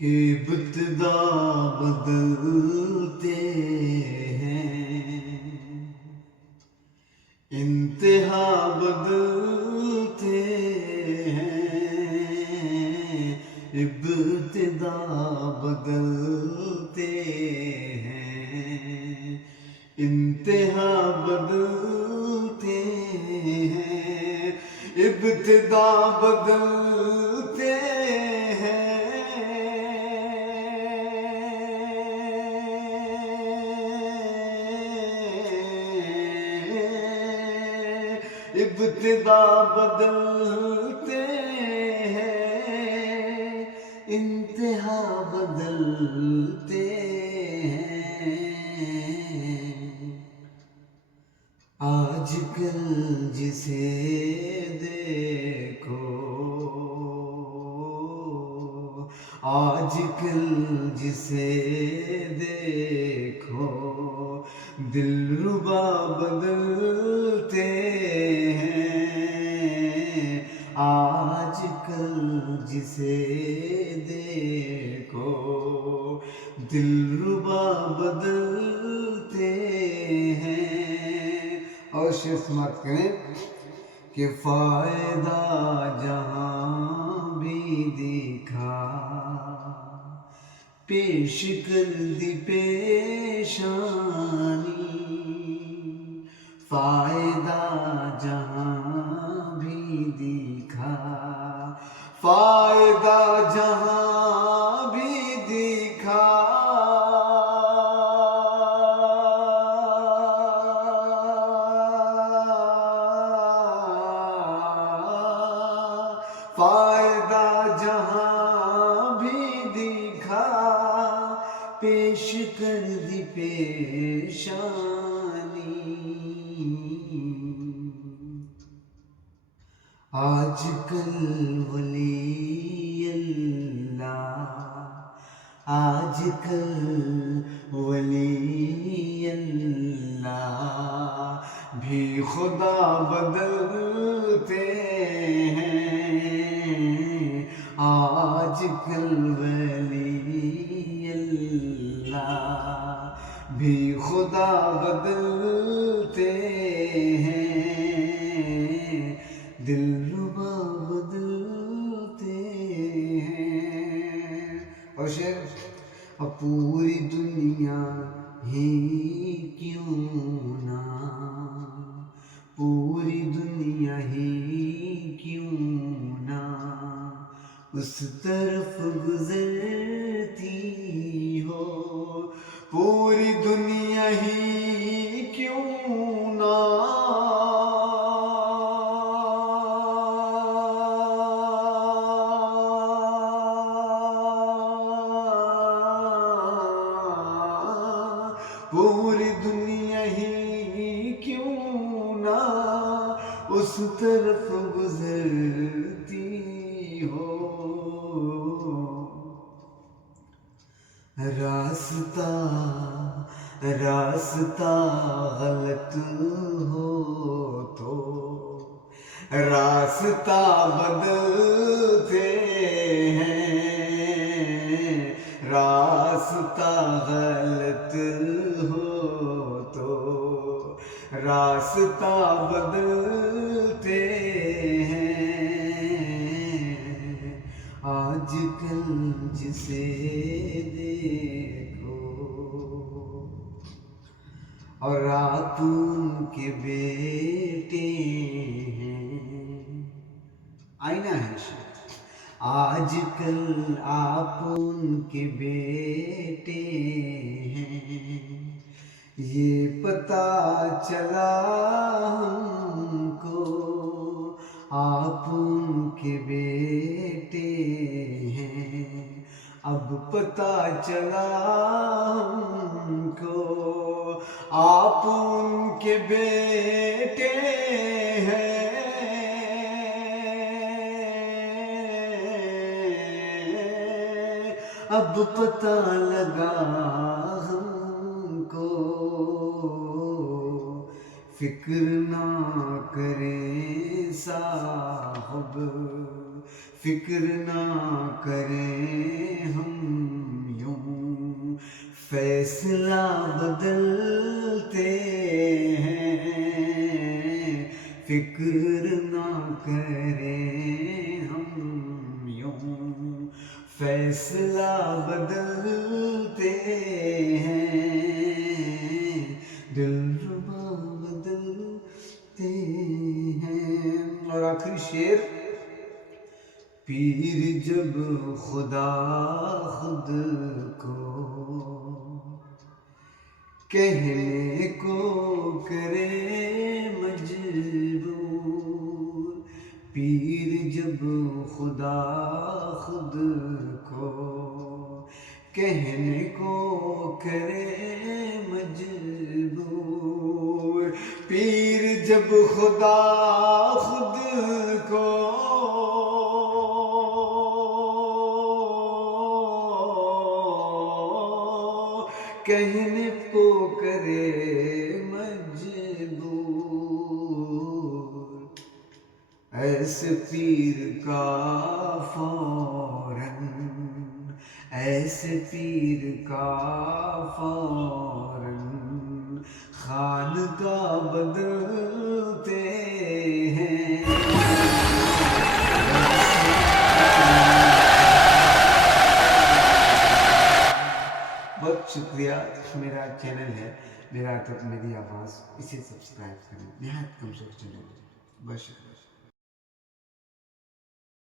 کہ ابتدا بدلتے ہیں، انتہا بدلتے ہیں، ابتدا بدلتے ہیں، انتہا بدلتے ہیں، ابتدا بدلتے ہیں، ابتدا بدلتے ہیں، انتہا بدلتے ہیں۔ آج کل جسے دیکھو، آج کل جسے دیکھو، دلربا بدلتے ہیں، آج کل جسے دیکھو، دلربا بدلتے ہیں۔ اور شعر سماعت کریں کہ فائدہ جہاں بھی دکھا، پیش کر دی پیشانی، فائدہ جہاں بھی دکھا، فائدہ جہاں بھی دکھا، فائدہ جہاں بھی دکھا، پیش کر دی پیشانی۔ آج کل ولی اللہ، آج کل ولی اللہ بھی خدا بدلتے ہیں، آج کل ولی اللہ بھی خدا بدلتے ہیں، دلربا بدلتے ہیں۔ اور شعر اب پوری دنیا ہی کیوں نہ، پوری دنیا ہی کیوں نہ اس طرف گزرتی ہو، پوری دنیا ہی کیوں نہ پوری دنیا ہی کیوں نہ اس طرف گزرتی ہو، راستہ راستہ غلط ہو تو راستہ بدلتے ہیں، راستہ غلط ہو تو راستہ بدلتے ہیں، آج کل جسے دیکھو، اور آپ ان کے بیٹے ہیں، آئینہ ہے شاید، آج کل آپ ان کے بیٹے ہیں، یہ پتہ چلا ہم کو، آپ ان کے بیٹے ہیں، اب پتہ چلا ہم کو، آپ ان کے بیٹے ہیں، اب پتہ لگا ہم کو، فکر نہ کریں صاحب، فکر نہ کریں ہم یوں، فیصلہ بدلتے ہیں، فکر نہ کریں ہم یوں، فیصلہ بدلتے ہیں، دلربا بدلتے ہیں۔ اور آخری شعر، پیر جب خدا خود کو کہنے کو کرے مجبور، پیر جب خدا خود کو کہنے کو کرے مجبور، پیر جب خدا خود کو کہنے کو کرے مجبور، ایسے پیر کا فوراً، ایسے پیر کا فوراً خانقاہ بدلتے ہیں۔ بہت شکریہ۔ میرا چینل ہے میرا تک میری آواز، اسے سبسکرائب کریں، نہایت کم سے چینل ہے۔ بہت شکریہ۔